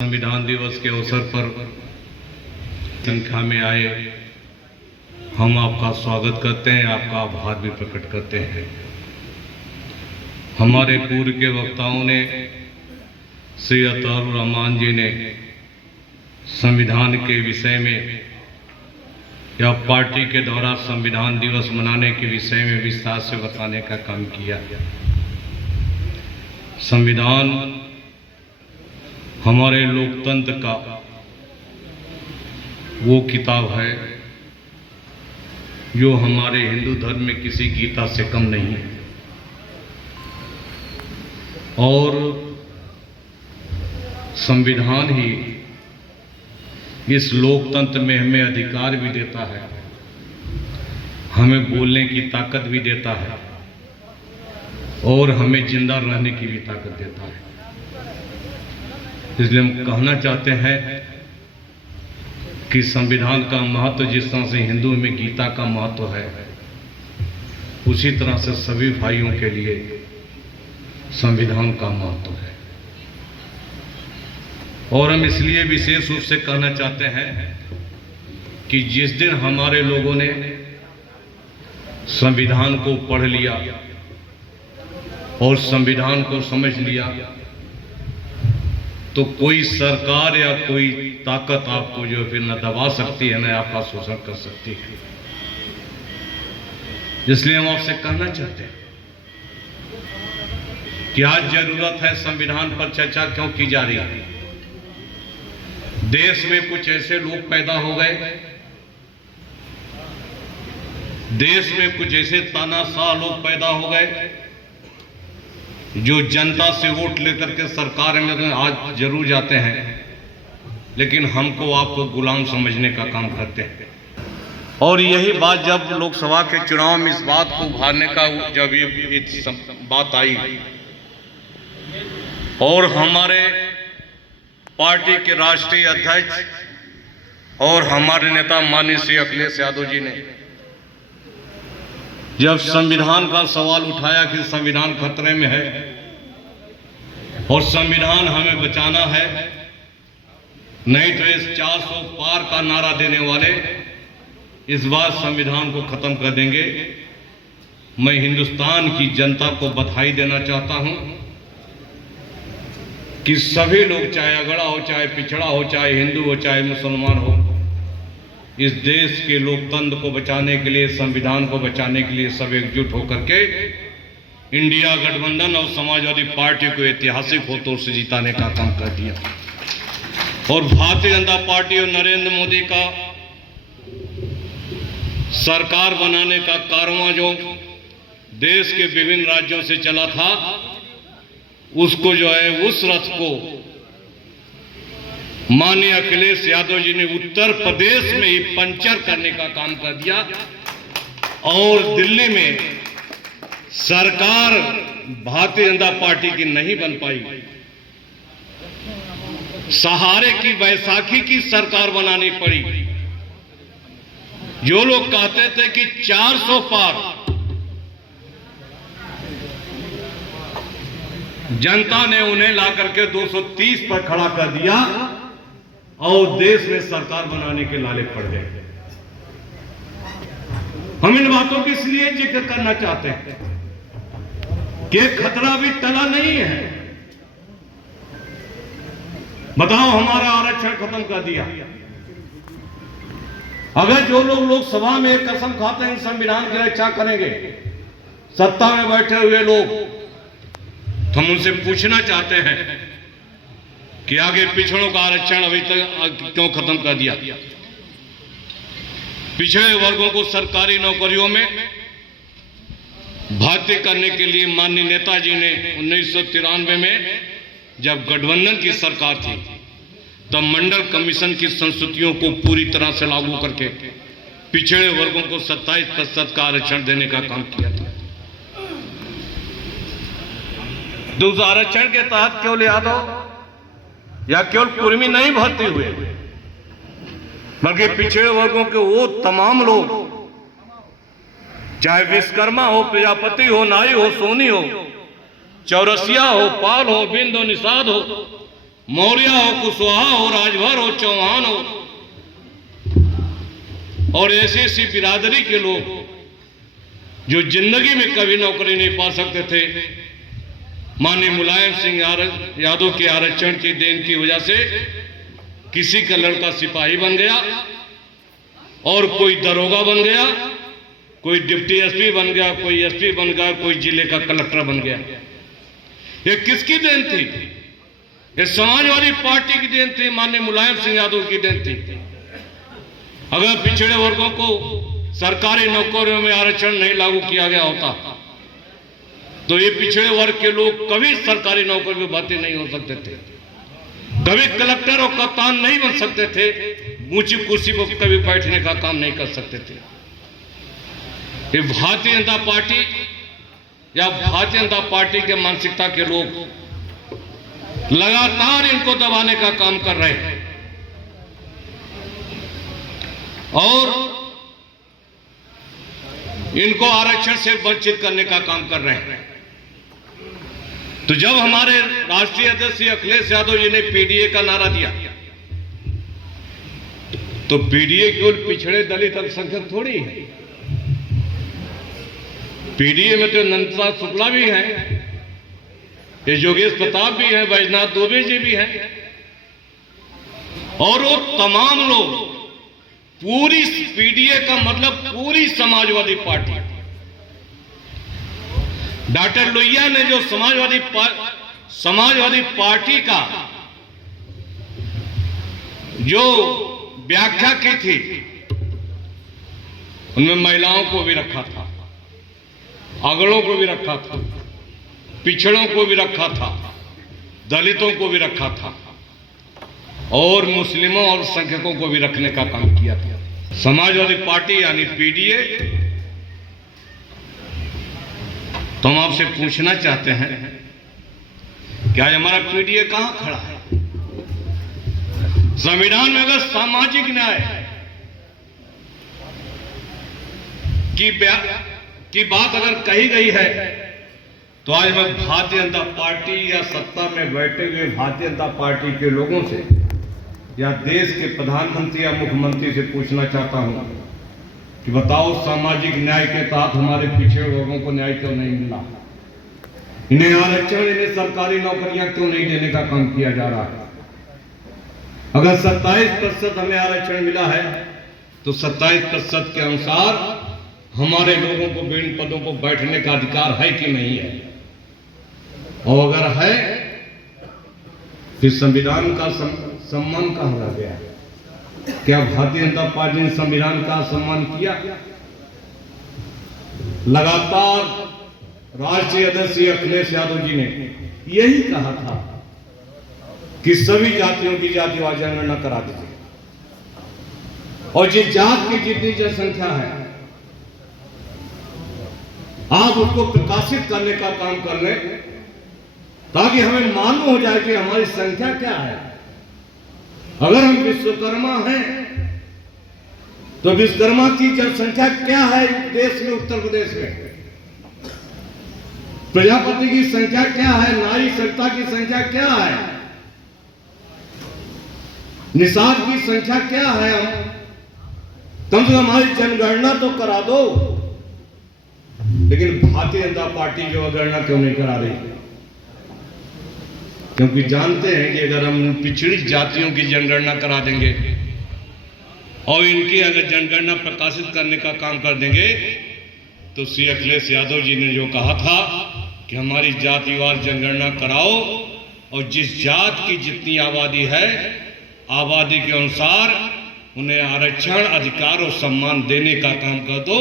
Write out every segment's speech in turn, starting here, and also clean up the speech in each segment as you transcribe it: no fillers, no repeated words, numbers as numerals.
संविधान दिवस के अवसर पर संख्या में आए हम आपका स्वागत करते हैं, आपका आभार भी प्रकट करते हैं। हमारे पूर्व के वक्ताओं ने, श्री अतारुर रहमान जी ने संविधान के विषय में या पार्टी के द्वारा संविधान दिवस मनाने के विषय में विस्तार से बताने का काम किया। संविधान हमारे लोकतंत्र का वो किताब है जो हमारे हिंदू धर्म में किसी गीता से कम नहीं है और संविधान ही इस लोकतंत्र में हमें अधिकार भी देता है, हमें बोलने की ताकत भी देता है और हमें जिंदा रहने की भी ताकत देता है। इसलिए हम कहना चाहते हैं कि संविधान का महत्व जिस तरह से हिंदू में गीता का महत्व है, उसी तरह से सभी भाइयों के लिए संविधान का महत्व है। और हम इसलिए विशेष रूप से कहना चाहते हैं कि जिस दिन हमारे लोगों ने संविधान को पढ़ लिया और संविधान को समझ लिया, तो कोई सरकार या कोई ताकत आपको जो फिर न दबा सकती है, न आपका शोषण कर सकती है। इसलिए हम आपसे कहना चाहते हैं कि आज जरूरत है संविधान पर चर्चा क्यों की जा रही है। देश में कुछ ऐसे लोग पैदा हो गए, देश में कुछ ऐसे तानाशाह लोग पैदा हो गए जो जनता से वोट लेकर के सरकार में आज जरूर जाते हैं, लेकिन हमको आपको गुलाम समझने का काम करते हैं। और यही बात जब लोकसभा के चुनाव में इस बात को उभारने का जब ये बात आई और हमारे पार्टी के राष्ट्रीय अध्यक्ष और हमारे नेता माननीय श्री अखिलेश यादव जी ने जब संविधान का सवाल उठाया कि संविधान खतरे में है और संविधान हमें बचाना है, नहीं तो इस 400 पार का नारा देने वाले इस बार संविधान को खत्म कर देंगे। मैं हिंदुस्तान की जनता को बधाई देना चाहता हूं कि सभी लोग, चाहे अगड़ा हो, चाहे पिछड़ा हो, चाहे हिंदू हो, चाहे मुसलमान हो, इस देश के लोकतंत्र को बचाने के लिए, संविधान को बचाने के लिए सब एकजुट होकर के इंडिया गठबंधन और समाजवादी पार्टी को ऐतिहासिक होतों से जिताने का काम कर दिया। और भारतीय जनता पार्टी और नरेंद्र मोदी का सरकार बनाने का कारवां जो देश के विभिन्न राज्यों से चला था, उसको जो है उस रथ को माननीय अखिलेश यादव जी ने उत्तर प्रदेश में ही पंचर करने का काम कर दिया और दिल्ली में सरकार भारतीय जनता पार्टी की नहीं बन पाई। सहारे की बैसाखी की सरकार बनानी पड़ी। जो लोग कहते थे कि 400 पार, जनता ने उन्हें ला करके 230 पर खड़ा कर दिया और देश में सरकार बनाने के लाले पड़ गए। हम इन बातों की इसलिए जिक्र करना चाहते हैं कि खतरा भी टला नहीं है। बताओ, हमारा आरक्षण खत्म कर दिया। अगर जो लोग लोकसभा में कसम खाते हैं संविधान की रक्षा करेंगे, सत्ता में बैठे हुए लोग, तो हम उनसे पूछना चाहते हैं कि आगे पिछड़ों का आरक्षण अभी तक क्यों खत्म कर दिया? पिछड़े वर्गों को सरकारी नौकरियों में भर्ती करने के लिए माननीय नेताजी ने 1993 में जब गठबंधन की सरकार थी, तब मंडल कमीशन की संस्तुतियों को पूरी तरह से लागू करके पिछड़े वर्गों को 27% का आरक्षण देने का काम किया था। तो उस आरक्षण के तहत केवल यादव या केवल कुर्मी नहीं भर्ती हुए, बल्कि पिछड़े वर्गों के वो तमाम लोग, चाहे विश्वकर्मा हो, प्रजापति हो, नाई हो, सोनी हो, चौरसिया हो, पाल हो, बिंद हो, निषाद हो, मौर्य हो, कुशवाहा हो, राजभर हो, चौहान हो और ऐसी ऐसी बिरादरी के लोग जो जिंदगी में कभी नौकरी नहीं पा सकते थे, माननीय मुलायम सिंह यादव के आरक्षण की देन की वजह से किसी का लड़का सिपाही बन गया और कोई दरोगा बन गया, कोई डिप्टी एसपी बन गया, कोई एसपी बन गया, कोई जिले का कलेक्टर बन गया। ये किसकी देन थी? ये समाजवादी पार्टी की देन थी, माननीय मुलायम सिंह यादव की देन थी। अगर पिछड़े वर्गों को सरकारी नौकरियों में आरक्षण नहीं लागू किया गया होता तो ये पिछड़े वर्ग के लोग कभी सरकारी नौकरी में भर्ती नहीं हो सकते थे, कभी कलेक्टर और कप्तान नहीं बन सकते थे, ऊंची कुर्सी पर कभी बैठने का काम नहीं कर सकते थे। ये भारतीय जनता पार्टी या भारतीय जनता पार्टी के मानसिकता के लोग लगातार इनको दबाने का काम कर रहे हैं और इनको आरक्षण से वंचित करने का काम कर रहे हैं। तो जब हमारे राष्ट्रीय अध्यक्ष अखिलेश यादव जी ने पीडीए का नारा दिया तो पीडीए केवल पिछड़े दलित अल्पसंख्यक थोड़ी है, पीडीए में तो नंदलाल शुक्ला भी है, ये योगेश प्रताप भी है, बैजनाथ दुबे जी भी हैं और वो तमाम लोग पूरी पीडीए का मतलब पूरी समाजवादी पार्टी। डॉक्टर लोहिया ने जो समाजवादी पार्टी का जो व्याख्या की थी उनमें महिलाओं को भी रखा था, अगड़ों को भी रखा था, पिछड़ों को भी रखा था, दलितों को भी रखा था और मुस्लिमों और संख्यकों को भी रखने का काम किया था। समाजवादी पार्टी यानी पीडीए। तो हम आपसे पूछना चाहते हैं कि आज हमारा पीडीए कहां खड़ा है? संविधान में अगर सामाजिक न्याय की बात अगर कही गई है तो आज मैं भारतीय जनता पार्टी या सत्ता में बैठे हुए भारतीय जनता पार्टी के लोगों से या देश के प्रधानमंत्री या मुख्यमंत्री से पूछना चाहता हूं कि बताओ सामाजिक न्याय के तहत हमारे पिछड़े वर्गों को न्याय क्यों नहीं मिला? इन्हें आरक्षण, इन्हें सरकारी नौकरियां क्यों नहीं देने का काम किया जा रहा है? अगर 27% हमें आरक्षण मिला है तो 27% के अनुसार हमारे लोगों को विभिन्न पदों पर बैठने का अधिकार है कि नहीं है? और अगर है फिर संविधान का सम्मान कहां रह गया? क्या भारतीय जनता पार्टी ने संविधान का सम्मान किया? लगातार राष्ट्रीय अध्यक्ष अखिलेश यादव जी ने यही कहा था कि सभी जातियों की जातिवार जनगणना करा दीजिए और जिस जात की जितनी जनसंख्या है आप उसको प्रकाशित करने का काम कर लें ताकि हमें मालूम हो जाए कि हमारी संख्या क्या है। अगर हम विश्वकर्मा हैं तो विश्वकर्मा की जनसंख्या क्या है देश में, उत्तर प्रदेश में? प्रजापति की संख्या क्या है? नारी शक्ता की संख्या क्या है? निषाद की संख्या क्या है? कम से कम हमारी जनगणना तो करा दो। लेकिन भारतीय जनता पार्टी जो गणना क्यों नहीं करा रही? क्योंकि जानते हैं कि अगर हम पिछड़ी जातियों की जनगणना करा देंगे और इनकी अगर जनगणना प्रकाशित करने का काम कर देंगे तो श्री अखिलेश यादव जी ने जो कहा था कि हमारी जातिवार जनगणना कराओ और जिस जात की जितनी आबादी है आबादी के अनुसार उन्हें आरक्षण, अधिकार और सम्मान देने का काम कर दो।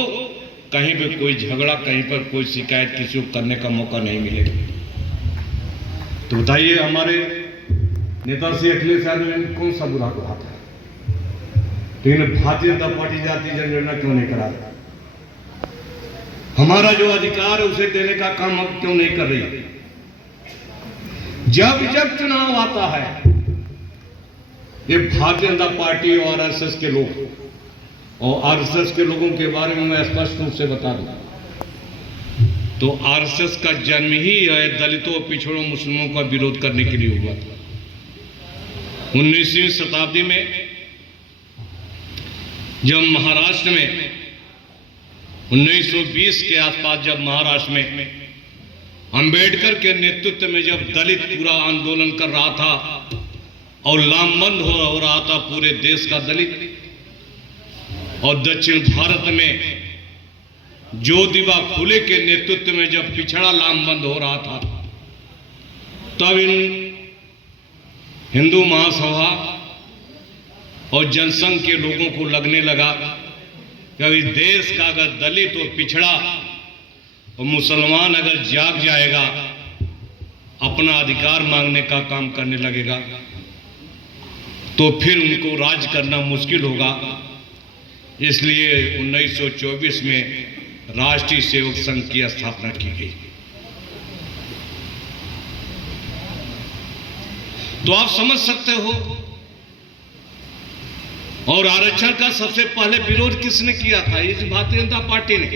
कहीं पे कोई झगड़ा, कहीं पर कोई शिकायत किसी को करने का मौका नहीं मिलेगा। तो बताइए हमारे नेता श्री अखिलेश यादव ने कौन सा बुरा कहा था? लेकिन भारतीय जनता पार्टी जाति जनगणना क्यों नहीं करा रही? हमारा जो अधिकार है उसे देने का काम अब क्यों नहीं कर रही? जब जब चुनाव आता है ये भारतीय जनता पार्टी और आरएसएस के लोग, और आरएसएस के लोगों के बारे में मैं स्पष्ट रूप से बता दूं तो आरएसएस का जन्म ही दलितों, पिछड़ों, मुस्लिमों का विरोध करने के लिए हुआ था। 19वीं शताब्दी में जब महाराष्ट्र में 1920 के आसपास जब महाराष्ट्र में अंबेडकर के नेतृत्व में जब दलित पूरा आंदोलन कर रहा था और लामबंद हो रहा था पूरे देश का दलित, और दक्षिण भारत में ज्योतिबा फुले के नेतृत्व में जब पिछड़ा लामबंद हो रहा था, तब इन हिंदू महासभा और जनसंघ के लोगों को लगने लगा कि देश का अगर दलित और पिछड़ा और मुसलमान अगर जाग जाएगा, अपना अधिकार मांगने का काम करने लगेगा, तो फिर उनको राज करना मुश्किल होगा। इसलिए 1924 में राष्ट्रीय सेवक संघ की स्थापना की गई। तो आप समझ सकते हो, और आरक्षण का सबसे पहले विरोध किसने किया था? इस भारतीय जनता पार्टी ने।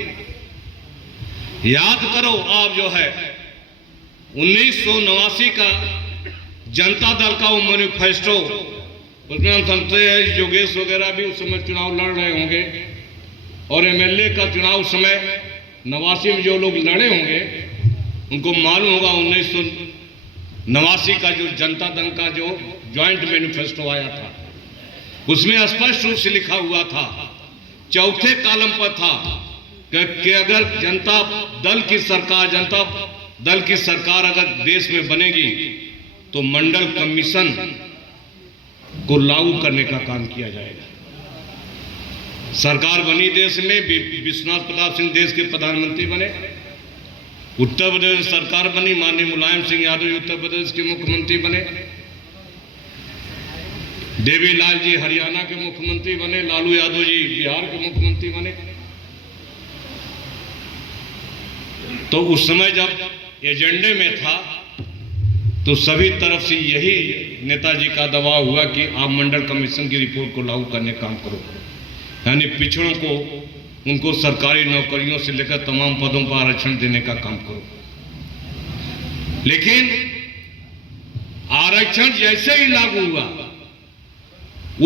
याद करो, आप जो है 1989 का जनता दल का वो मैनिफेस्टो, उसमें हम समझते हैं योगेश वगैरह भी उस समय चुनाव लड़ रहे होंगे, और एमएलए का चुनाव उस समय 89 में जो लोग लड़े होंगे उनको मालूम होगा 1989 का जो जनता दल का जो ज्वाइंट मैनिफेस्टो आया था, उसमें स्पष्ट रूप से लिखा हुआ था, चौथे कॉलम पर था कि अगर जनता दल की सरकार अगर देश में बनेगी तो मंडल कमीशन को लागू करने का काम किया जाएगा। सरकार बनी देश में, विश्वनाथ प्रताप सिंह देश के प्रधानमंत्री बने, उत्तर प्रदेश सरकार बनी, माननीय मुलायम सिंह यादव उत्तर प्रदेश के मुख्यमंत्री बने, देवीलाल जी हरियाणा के मुख्यमंत्री बने, लालू यादव जी बिहार के मुख्यमंत्री बने। तो उस समय जब एजेंडे में था तो सभी तरफ से यही नेताजी का दबाव हुआ कि आप मंडल कमीशन की रिपोर्ट को लागू करने का काम करो, यानी पिछड़ों को उनको सरकारी नौकरियों से लेकर तमाम पदों पर आरक्षण देने का काम करो। लेकिन आरक्षण जैसे ही लागू हुआ,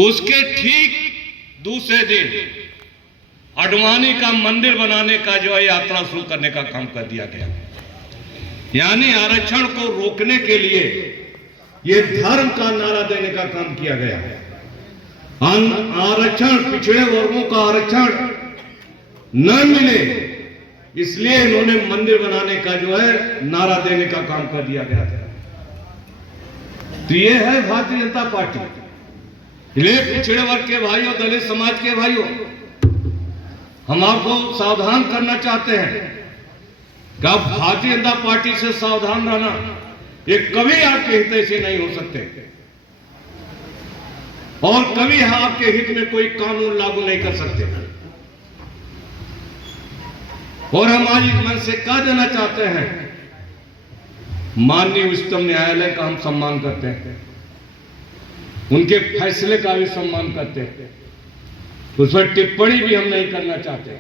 उसके ठीक दूसरे दिन अडवाणी का मंदिर बनाने का जो है यात्रा शुरू करने का काम कर दिया गया। यानी आरक्षण को रोकने के लिए ये धर्म का नारा देने का काम किया गया। आरक्षण, पिछड़े वर्गों का आरक्षण न मिले, इसलिए इन्होंने मंदिर बनाने का जो है नारा देने का काम कर दिया गया था। तो ये है भारतीय जनता पार्टी। इसलिए पिछड़े वर्ग के भाइयों, दलित समाज के भाइयों, हम आपको सावधान करना चाहते हैं कि आप भारतीय जनता पार्टी से सावधान रहना। ये कभी आपके हित से नहीं हो सकते और कभी आपके हित में कोई कानून लागू नहीं कर सकते। और हम आज इस मंच से कह देना चाहते हैं, माननीय उच्चतम न्यायालय का हम सम्मान करते हैं, उनके फैसले का भी सम्मान करते हैं, उस पर टिप्पणी भी हम नहीं करना चाहते।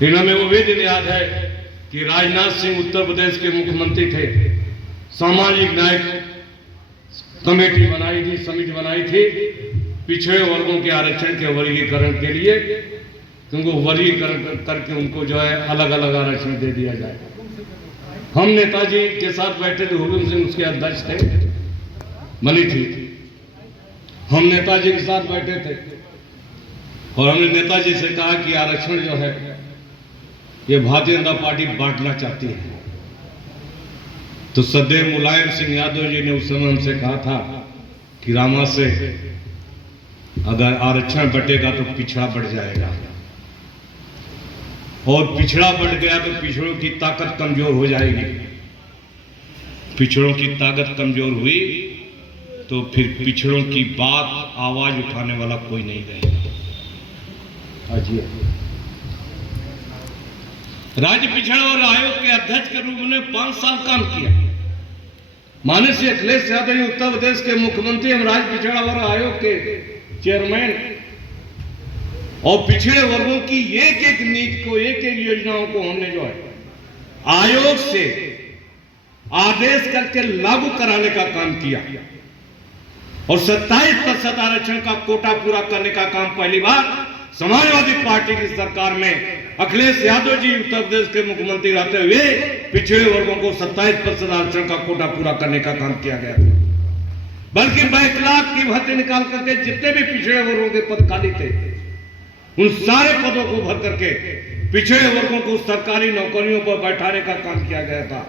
लेकिन हमें वो भी दिन याद है कि राजनाथ सिंह उत्तर प्रदेश के मुख्यमंत्री थे, सामाजिक न्याय कमेटी बनाई थी, समिति बनाई थी पिछड़े वर्गों के आरक्षण के वर्गीकरण के लिए, उनको वर्गीकरण करके उनको जो है अलग अलग आरक्षण दे दिया जाए। हम नेताजी के साथ बैठे थे, हुकुम सिंह उसके अध्यक्ष थे, बनी थी, हम नेताजी के साथ बैठे थे और हमने नेताजी से कहा कि आरक्षण जो है ये भारतीय जनता पार्टी बांटना चाहती है। तो सदैव मुलायम सिंह यादव जी ने उस समय हमसे कहा था कि रामा से अगर आरक्षण बटेगा तो पिछड़ा बढ़ जाएगा, और पिछड़ा बढ़ गया तो पिछड़ों की ताकत कमजोर हो जाएगी। पिछड़ों की ताकत कमजोर हुई तो फिर पिछड़ों की बात आवाज उठाने वाला कोई नहीं रहेगा। राज्य पिछड़ा वर्ग आयोग के अध्यक्ष के रूप में 5 साल काम किया। माननीय श्री अखिलेश यादव जी उत्तर प्रदेश के मुख्यमंत्री, हम राज्य पिछड़ा वर्ग आयोग के चेयरमैन, और पिछड़े वर्गों की एक एक नीति को, एक एक योजनाओं को हमने जो है आयोग से आदेश करके लागू कराने का काम किया। और 27% आरक्षण का कोटा पूरा करने का काम पहली बार समाजवादी पार्टी की सरकार में अखिलेश यादव जी उत्तर प्रदेश के मुख्यमंत्री रहते हुए पिछड़े वर्गों को 27% आरक्षण का कोटा पूरा करने का काम किया गया था। बल्कि बैकलाग की भर्ती निकाल करके जितने भी पिछड़े वर्गों के पद खाली थे उन सारे पदों को भर करके पिछड़े वर्गों को सरकारी नौकरियों पर बैठाने का काम किया गया था।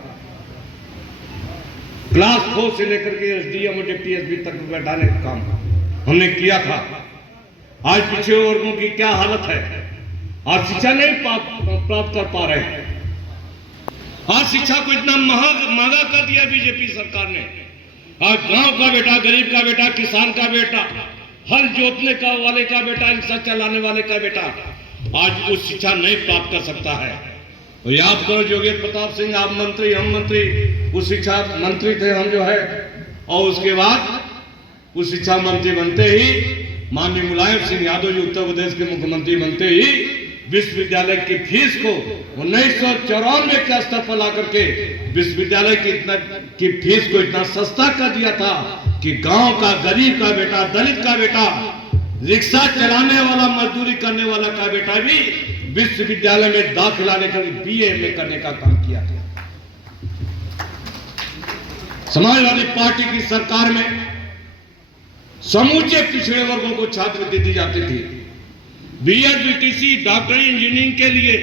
क्लास 4 से लेकर के एसडीएम और डीपीएसपी तक बैठाने का काम हमने किया था। आज पिछड़े वर्गों की क्या हालत है, आज शिक्षा नहीं प्राप्त कर पा रहे हैं। आज शिक्षा को इतना महंगा कर दिया बीजेपी सरकार ने। आज गांव का बेटा, गरीब का बेटा, किसान का बेटा, हल जोतने का वाले का बेटा, रिक्शा चलाने वाले का बेटा आज उस शिक्षा नहीं प्राप्त कर सकता है। तो याद करो योगेश प्रताप सिंह, आप मंत्री, हम मंत्री, उस शिक्षा मंत्री थे हम जो है, और उसके बाद उस शिक्षा मंत्री बनते ही माननीय मुलायम सिंह यादव जी उत्तर प्रदेश के मुख्यमंत्री बनते ही विश्वविद्यालय की फीस को 1994 के स्तर पर ला करके विश्वविद्यालय की फीस को इतना सस्ता कर दिया था कि गांव का, गरीब का बेटा, दलित का बेटा, रिक्शा चलाने वाला, मजदूरी करने वाला का बेटा भी विश्वविद्यालय में दाखिला लेकर बीए में करने का काम किया गया। समाजवादी पार्टी की सरकार में समूचे पिछड़े वर्गों को छात्रवृत्ति दी जाती थी। बीएड, बीटीसी, डॉक्टरी, इंजीनियरिंग के लिए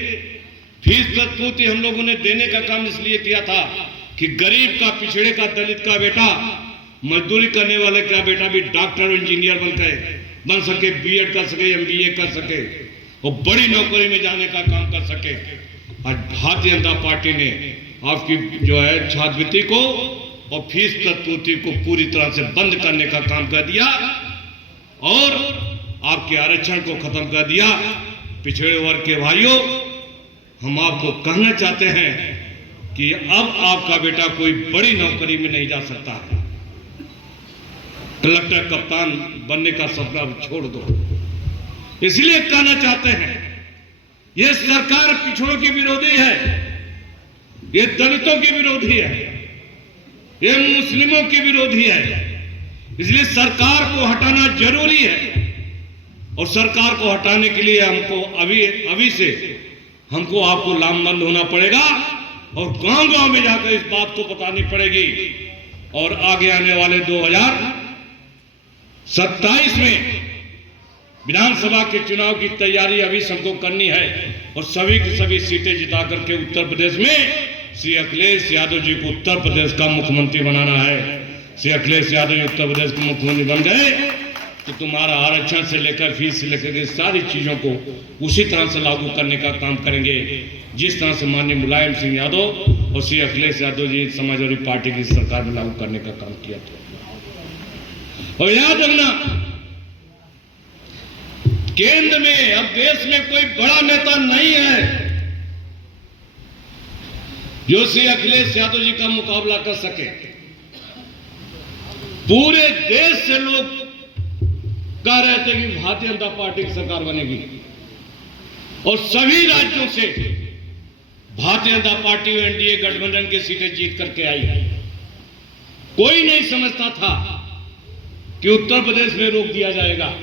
फीस प्रतिपूर्ति हम लोगों ने देने का काम इसलिए किया था कि गरीब का, पिछड़े का, दलित का बेटा, मजदूरी करने वाले का बेटा भी डॉक्टर, इंजीनियर बन सके, बीएड कर सके, एमबीए कर सके और बड़ी नौकरी में जाने का काम कर सके। आज भारतीय जनता पार्टी ने आपकी जो है छात्रवृत्ति को और फीस प्रतिपूर्ति को पूरी तरह से बंद करने का काम कर दिया और आपके आरक्षण को खत्म कर दिया। पिछड़े वर्ग के भाइयों, हम आपको कहना चाहते हैं कि अब आपका बेटा कोई बड़ी नौकरी में नहीं जा सकता है। कलेक्टर, कप्तान बनने का सपना छोड़ दो। इसलिए कहना चाहते हैं, यह सरकार पिछड़ों की विरोधी है, यह दलितों की विरोधी है, यह मुस्लिमों की विरोधी है। इसलिए सरकार को हटाना जरूरी है और सरकार को हटाने के लिए हमको अभी से हमको आपको लामबंद होना पड़ेगा और गांव-गांव में जाकर इस बात को बतानी पड़ेगी। और आगे आने वाले 2027 में विधानसभा के चुनाव की तैयारी अभी सबको करनी है और सभी की सभी सीटें जिता करके उत्तर प्रदेश में श्री अखिलेश यादव जी को उत्तर प्रदेश का मुख्यमंत्री बनाना है। श्री अखिलेश यादव जी उत्तर प्रदेश के मुख्यमंत्री बन गए तो तुम्हारा आरक्षण से लेकर फीस से लेकर के सारी चीजों को उसी तरह से लागू करने का काम करेंगे जिस तरह से माननीय मुलायम सिंह यादव और श्री अखिलेश यादव जी समाजवादी पार्टी की सरकार में लागू करने का काम किया था। और याद रखना, केंद्र में अब देश में कोई बड़ा नेता नहीं है जो श्री अखिलेश यादव जी का मुकाबला कर सके। पूरे देश से लोग कह रहे थे कि भारतीय जनता पार्टी की सरकार बनेगी और सभी राज्यों से भारतीय जनता पार्टी और एनडीए गठबंधन की सीटें जीत करके आई। कोई नहीं समझता था कि उत्तर प्रदेश में रोक दिया जाएगा।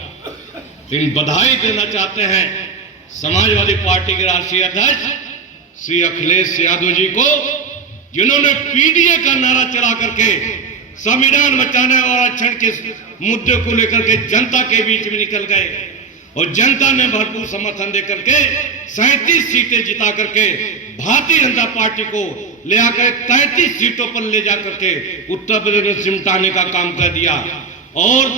लेकिन बधाई देना चाहते हैं समाजवादी पार्टी के राष्ट्रीय अध्यक्ष श्री अखिलेश यादव जी को, जिन्होंने पीडीए का नारा चला करके संविधान बचाने और आरक्षण के मुद्दे को लेकर के जनता के बीच में निकल गए और जनता ने भरपूर समर्थन देकर के 37 सीटें जिता करके भारतीय जनता पार्टी को ले आकर 33 सीटों पर ले जाकर के उत्तर प्रदेश में सिमटाने का काम कर दिया और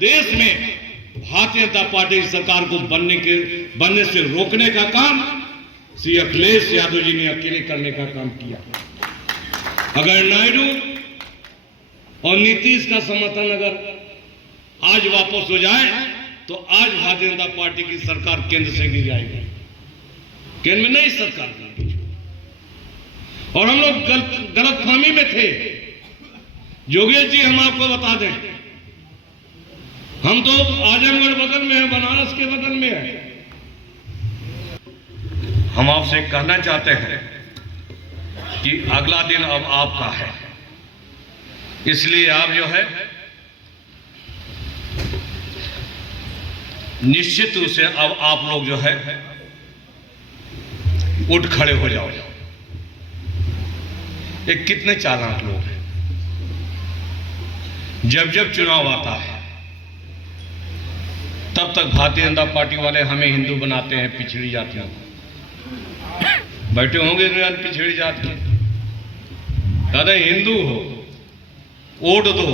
देश में भारतीय जनता पार्टी की सरकार को बनने से रोकने का काम श्री अखिलेश यादव जी ने अकेले करने का काम किया। अगर नायडू और नीतीश का समर्थन अगर आज वापस हो जाए तो आज भारतीय जनता पार्टी की सरकार केंद्र से गिर जाएगी। केंद्र में नहीं सरकार बनेगी और हम लोग गलतफहमी में थे। योगेश जी, हम आपको बता दें, हम तो आजमगढ़ बगल में है, बनारस के बगल में है। हम आपसे कहना चाहते हैं कि अगला दिन अब आपका है, इसलिए आप जो है निश्चित रूप से अब आप लोग जो है उठ खड़े हो जाओ। ये कितने चालाक लोग हैं। जब जब चुनाव आता है तब तक भारतीय जनता पार्टी वाले हमें हिंदू बनाते हैं, पिछड़ी जातियों को। बैठे होंगे पिछड़ी जात के, कहते हिंदू हो वोट दो,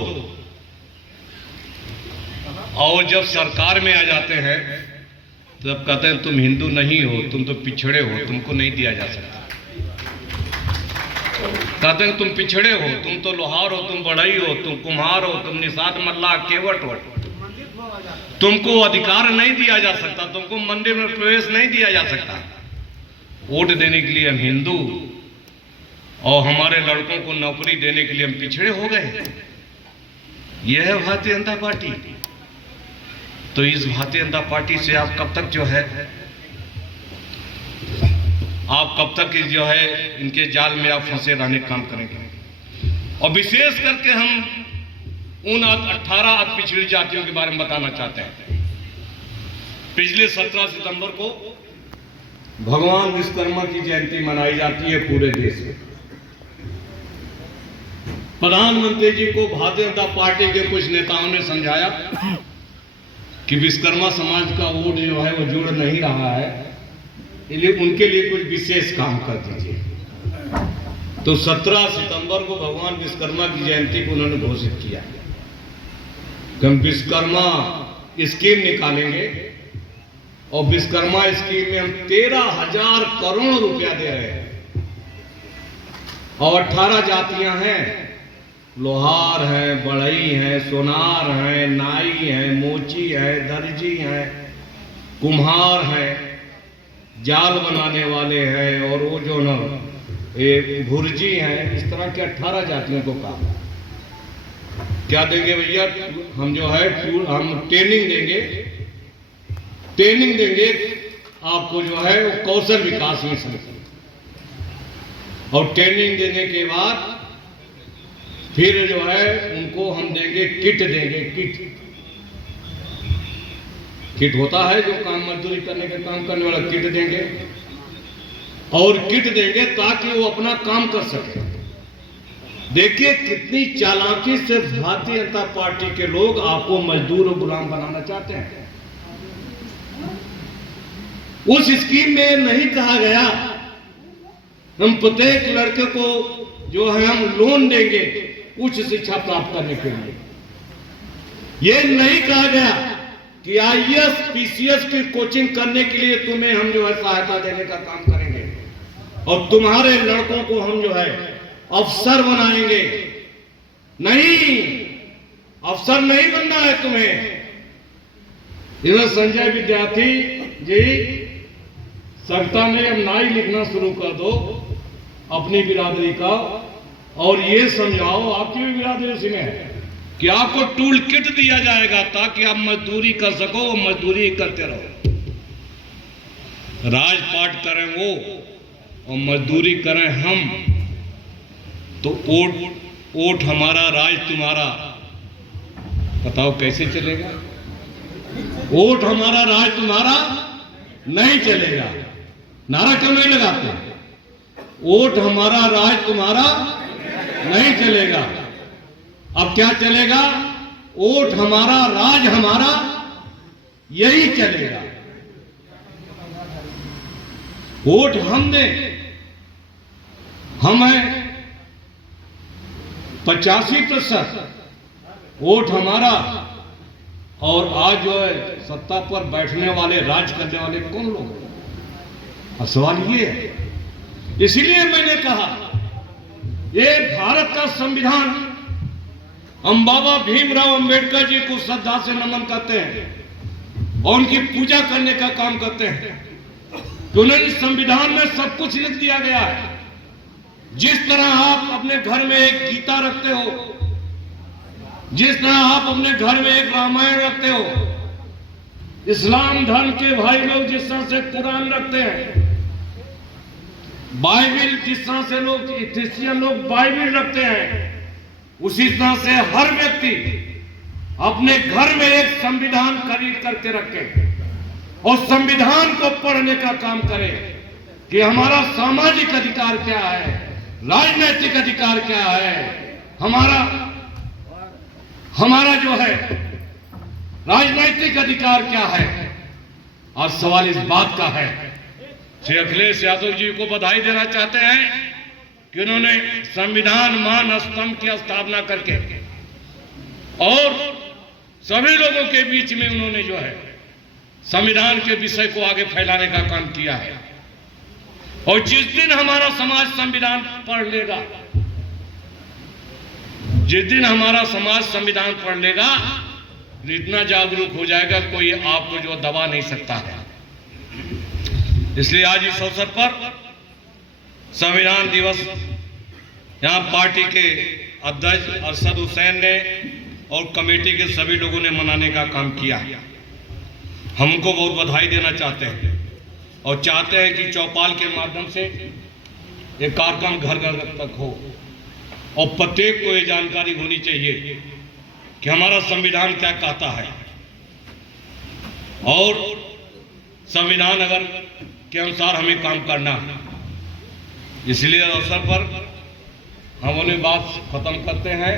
और जब सरकार में आ जाते हैं तब कहते हैं तुम हिंदू नहीं हो, तुम तो पिछड़े हो, तुमको नहीं दिया जा सकता। कहते हैं तुम पिछड़े हो, तुम तो लोहार हो, तुम बढ़ई हो, तुम कुम्हार हो, तुम निषाद मल्लाह केवट हो, तुमको अधिकार नहीं दिया जा सकता, तुमको मंदिर में प्रवेश नहीं दिया जा सकता। वोट देने के लिए हम हिंदू और हमारे लड़कों को नौकरी देने के लिए हम पिछड़े हो गए। यह है भारतीय जनता पार्टी। तो इस भारतीय जनता पार्टी से आप कब तक जो है, आप कब तक जो है इनके जाल में आप फंसे रहने का काम करेंगे। और विशेष करके हम उन 18 पिछड़ी जातियों के बारे में बताना चाहते हैं। पिछले 17 सितंबर को भगवान विश्वकर्मा की जयंती मनाई जाती है पूरे देश में। प्रधानमंत्री जी को भारतीय जनता पार्टी के कुछ नेताओं ने समझाया कि विश्वकर्मा समाज का वोट जो है वो जुड़ नहीं रहा है, इसलिए उनके लिए कुछ विशेष काम कर दीजिए। तो 17 सितंबर को भगवान विश्वकर्मा की जयंती को उन्होंने घोषित किया कि हम विश्वकर्मा स्कीम निकालेंगे और विश्वकर्मा स्कीम में हम 13,000 करोड़ रुपया दे रहे हैं। और 18 जातियां हैं, लोहार है, बढ़ई है, सोनार है, नाई है, मोची है, दर्जी है, कुम्हार है, जाल बनाने वाले हैं, और वो जो ना एक भुर्जी है। इस तरह के 18 जातियों को काम क्या देंगे भैया, हम जो है हम ट्रेनिंग देंगे आपको जो है वो कौशल विकास मिशन, और ट्रेनिंग देने के बाद फिर जो है उनको हम देंगे किट होता है जो काम मजदूरी करने के काम करने वाला, किट देंगे और किट देंगे ताकि वो अपना काम कर सके। देखिए कितनी चालाकी से भारतीय जनता पार्टी के लोग आपको मजदूर और गुलाम बनाना चाहते हैं। उस स्कीम में नहीं कहा गया हम प्रत्येक लड़के को जो है हम लोन देंगे उच्च शिक्षा प्राप्त करने के लिए। यह नहीं कहा गया कि आईएएस पीसीएस की कोचिंग करने के लिए तुम्हें हम जो है सहायता देने का काम करेंगे और तुम्हारे लड़कों को हम जो है अफसर बनाएंगे। नहीं, अफसर नहीं बनना है तुम्हें। इधर संजय विद्यार्थी जी सत्ता में अब नाई लिखना शुरू कर दो अपनी बिरादरी का, और ये समझाओ आपकी भी बिरादरी उसी में है कि आपको टूल किट दिया जाएगा ताकि आप मजदूरी कर सको, वो मजदूरी करते रहो। राजपाट करें वो और मजदूरी करें हम, तो ओट हमारा राज तुम्हारा। बताओ कैसे चलेगा? ओट हमारा राज तुम्हारा नहीं चलेगा। नारा क्यों नहीं लगाते? ओट हमारा राज तुम्हारा नहीं चलेगा। अब क्या चलेगा? ओट हमारा राज हमारा, यही चलेगा। वोट हम दें, हम है 85% वोट हमारा, और आज जो है सत्ता पर बैठने वाले, राज करने वाले कौन लोग हैं? अब सवाल ये है। इसीलिए मैंने कहा ये भारत का संविधान, हम बाबा भीमराव अंबेडकर जी को श्रद्धा से नमन करते हैं और उनकी पूजा करने का काम करते हैं। तो उन्हें इस संविधान में सब कुछ लिख दिया गया है। जिस तरह आप अपने घर में एक गीता रखते हो, जिस तरह आप अपने घर में एक रामायण रखते हो, इस्लाम धर्म के भाई लोग जिस तरह से कुरान रखते हैं, बाइबिल जिस तरह से लोग क्रिश्चियन लोग बाइबिल रखते हैं, उसी तरह से हर व्यक्ति अपने घर में एक संविधान खरीद करके रखे। और संविधान को पढ़ने का काम करें कि हमारा सामाजिक अधिकार क्या है, राजनीतिक अधिकार क्या है, हमारा जो है राजनीतिक अधिकार क्या है। और सवाल इस बात का है, श्री अखिलेश यादव जी को बधाई देना चाहते हैं कि उन्होंने संविधान महान स्तंभ की स्थापना करके और सभी लोगों के बीच में उन्होंने जो है संविधान के विषय को आगे फैलाने का काम किया है। और जिस दिन हमारा समाज संविधान पढ़ लेगा, जिस दिन हमारा समाज संविधान पढ़ लेगा, इतना जागरूक हो जाएगा कोई आपको जो दबा नहीं सकता है। इसलिए आज इस अवसर पर संविधान दिवस यहां पार्टी के अध्यक्ष अरशद हुसैन ने और कमेटी के सभी लोगों ने मनाने का काम किया। हमको बहुत बधाई देना चाहते हैं और चाहते हैं कि चौपाल के माध्यम से ये कार्यक्रम घर घर तक हो और प्रत्येक को ये जानकारी होनी चाहिए कि हमारा संविधान क्या कहता है और संविधान अगर के अनुसार हमें काम करना है। इसलिए अवसर पर हम उन्हें बात खत्म करते हैं।